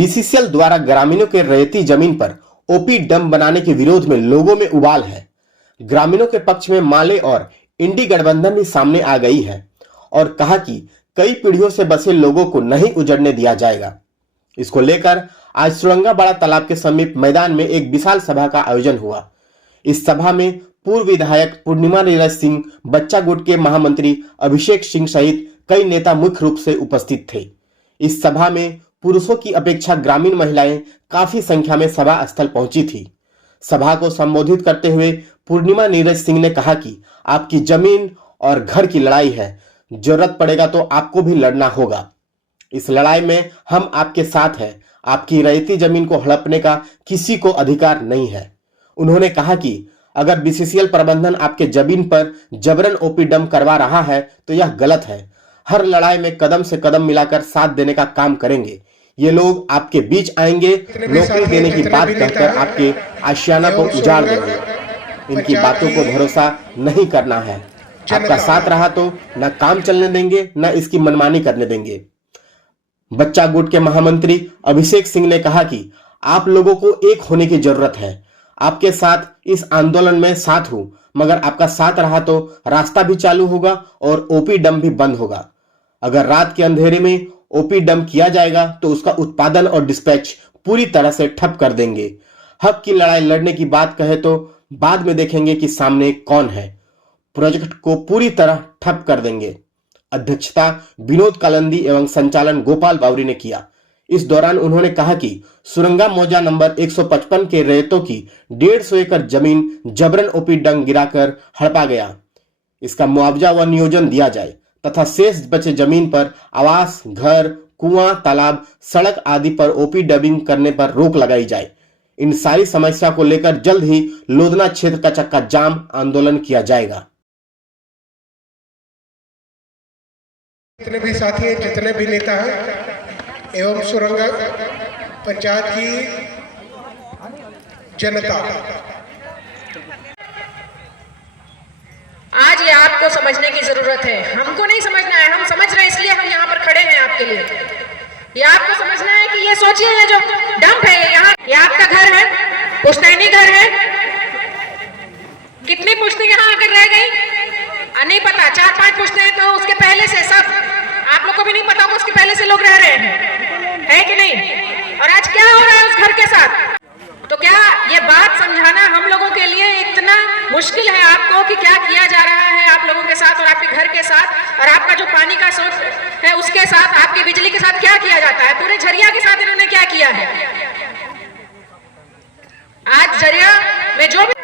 BCCL द्वारा ग्रामीणों के रैयती जमीन पर ओपी डैम बनाने के विरोध में लोगों में उबाल है। ग्रामीणों के पक्ष में माले और इंडी गठबंधन भी सामने आ गई है और कहा कि कई पीढ़ियों से बसे लोगों को नहीं उजड़ने दिया जाएगा। इसको लेकर आज सुरंगाबाड़ा तालाब के समीप मैदान में एक विशाल सभा का आयोजन हुआ। इस सभा में पूर्व विधायक पूर्णिमा नीरज सिंह, बच्चा गुट के महामंत्री अभिषेक सिंह सहित कई नेता मुख्य रूप से उपस्थित थे। इस सभा में पुरुषों की अपेक्षा ग्रामीण महिलाएं काफी संख्या में सभा स्थल पहुंची थी। सभा को संबोधित करते हुए पूर्णिमा नीरज सिंह ने कहा कि आपकी जमीन और घर की लड़ाई है, जरूरत पड़ेगा तो आपको भी लड़ना होगा। इस लड़ाई में हम आपके साथ हैं। आपकी रैयती जमीन को हड़पने का किसी को अधिकार नहीं है। उन्होंने कहा कि अगर बीसीसीएल प्रबंधन आपके जमीन पर जबरन ओपी डैम करवा रहा है तो यह गलत है। हर लड़ाई में कदम से कदम मिलाकर साथ देने का काम करेंगे। ये लोग आपके बीच आएंगे, नौकरी देने की बात कहकर आपके आशियाना को उजाड़ देंगे। इनकी बातों को भरोसा नहीं करना है। आपका साथ रहा तो न काम चलने देंगे, न इसकी मनमानी करने देंगे। बच्चा गुट के महामंत्री अभिषेक सिंह ने कहा कि आप लोगों को एक होने की जरूरत है। आपके साथ इस आंदोलन में साथ हूं, मगर आपका साथ रहा तो रास्ता भी चालू होगा और ओपी डैम भी बंद होगा। अगर रात के अंधेरे में ओपी डैम किया जाएगा तो उसका उत्पादन और डिस्पैच पूरी तरह से ठप कर देंगे। हक की लड़ाई लड़ने की बात कहे तो बाद में देखेंगे कि सामने कौन है। प्रोजेक्ट को पूरी तरह ठप कर देंगे। अध्यक्षता विनोद कालंदी एवं संचालन गोपाल बावरी ने किया। इस दौरान उन्होंने कहा कि सुरंगा मौजा नंबर 155 के रैयतों की 150 एकड़ जमीन जबरन ओपी डैम गिराकर हड़पा गया। इसका मुआवजा व नियोजन दिया जाए तथा शेष बचे जमीन पर आवास, घर, कुआं, तालाब, सड़क आदि पर ओपी डैमिंग करने पर रोक लगाई जाए। इन सारी समस्या को लेकर जल्द ही लोधना क्षेत्र का चक्का जाम आंदोलन किया जाएगा। जितने भी साथी हैं, जितने भी नेता हैं एवं सुरंगा पंचायत की जनता, आज ये आपको समझने की जरूरत है। हमको नहीं समझना है, हम समझ रहे हैं, इसलिए हम यहाँ पर खड़े हैं आपके लिए। ये आपको समझना है कि ये सोचिए, ये जो डंप है यहाँ, ये आपका घर है, पुश्तैनी घर है। कितनी पुश्तें यहाँ आकर रह गई नहीं पता, 4-5 पुश्तें तो उसके पहले से सब आप लोग को भी नहीं पता होगा, उसके पहले से लोग रह रहे हैं, है कि नहीं? और आज क्या हो रहा है उस घर के साथ? तो क्या ये बात समझाना हम लोगों के लिए इतना मुश्किल है आपको कि क्या किया जा रहा है आप लोगों के साथ और आपके घर के साथ और आपका जो पानी का सोर्स है उसके साथ, आपकी बिजली के साथ क्या किया जाता है? पूरे झरिया के साथ इन्होंने क्या किया है? आज झरिया में जो भी,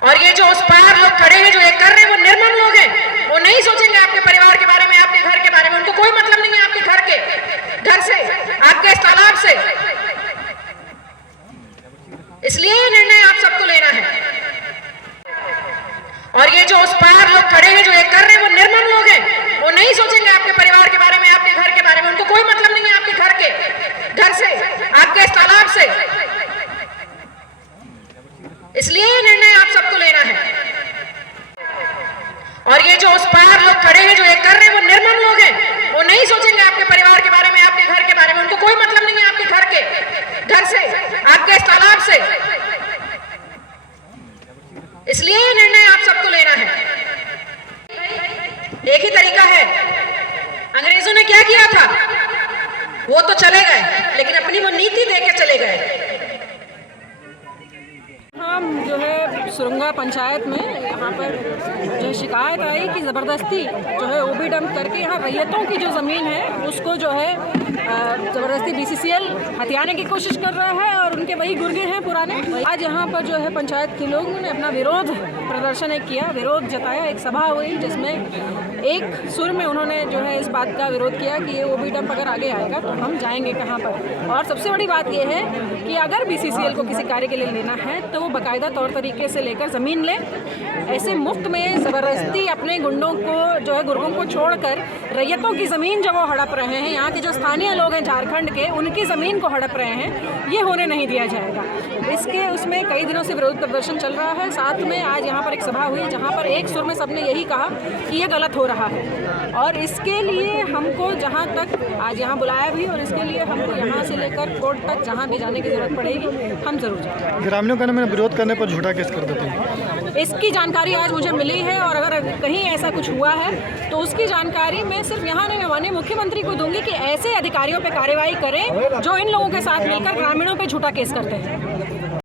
और ये जो उस पार लोग खड़े हैं जो ये कर रहे हैं वो निर्मम लोग हैं। वो नहीं सोचेंगे आपके परिवार के बारे में, आपके घर के बारे में। उनको कोई मतलब नहीं है आपके घर से, आपके इस तालाब से। इसलिए ये निर्णय आप सबको लेना है। और ये जो उस पार लोग खड़े हैं जो ये कर रहे हैं वो निर्मम लोग हैं। वो नहीं सोचेंगे आपके परिवार के बारे में, आपके घर के बारे में। उनको कोई मतलब नहीं है आपके घर से, आपके इस तालाब से। इसलिए ये निर्णय आप सबको लेना है। और ये जो उस पार लोग खड़े हैं जो ये कर रहे हैं वो निर्मम लोग हैं। वो नहीं सोचेंगे आपके परिवार के बारे में, आपके घर के बारे में। उनको कोई मतलब नहीं है आपके घर से, आपके इस तालाब से। इसलिए ये निर्णय आप सबको लेना है। एक ही तरीका है। अंग्रेजों ने क्या किया था? वो तो चले गए, लेकिन अपनी वो नीति देके चले गए। हम जो है सुरंगा पंचायत में यहाँ पर जो शिकायत आई कि ज़बरदस्ती जो है ओपी डैम करके यहाँ रैयतों की जो ज़मीन है उसको जो है ज़बरदस्ती बीसीसीएल हथियाने की कोशिश कर रहा है और उनके वही गुर्गे हैं पुराने। आज यहाँ पर जो है पंचायत के लोगों ने अपना विरोध प्रदर्शन किया, विरोध जताया। एक सभा हुई जिसमें एक सुर में उन्होंने जो है इस बात का विरोध किया कि ये ओपी डैम अगर आगे आएगा तो हम जाएंगे कहाँ पर। और सबसे बड़ी बात यह है कि अगर बीसीसीएल को किसी कार्य के लिए लेना है तो वो बाकायदा तौर तरीके से लेकर ज़मीन ले। ऐसे मुफ्त में ज़बरदस्ती अपने गुंडों को जो है गुर्गों को छोड़कर रैयतों की ज़मीन जो वो हड़प रहे हैं, यहाँ के जो स्थानीय लोग हैं झारखंड के, उनकी ज़मीन को हड़प रहे हैं, ये होने नहीं नहीं दिया जाएगा। इसके उसमें कई दिनों से विरोध प्रदर्शन चल रहा है। साथ में आज यहाँ पर एक सभा हुई जहाँ पर एक सुर में सबने यही कहा कि ये गलत हो रहा है और इसके लिए हमको जहाँ तक आज यहाँ बुलाया भी और इसके लिए हमको यहाँ से लेकर कोर्ट तक जहाँ भी जाने की जरूरत पड़ेगी हम जरूर जाएंगे। ग्रामीणों का मैंने विरोध करने पर झूठा केस कर देते हैं। इसकी जानकारी आज मुझे मिली है और अगर कहीं ऐसा कुछ हुआ है तो उसकी जानकारी मैं सिर्फ यहाँ नहीं, मैं माननीय मुख्यमंत्री को दूंगी कि ऐसे अधिकारियों पर कार्रवाई करें जो इन लोगों के साथ मिलकर ग्रामीणों पर झूठा केस करते हैं।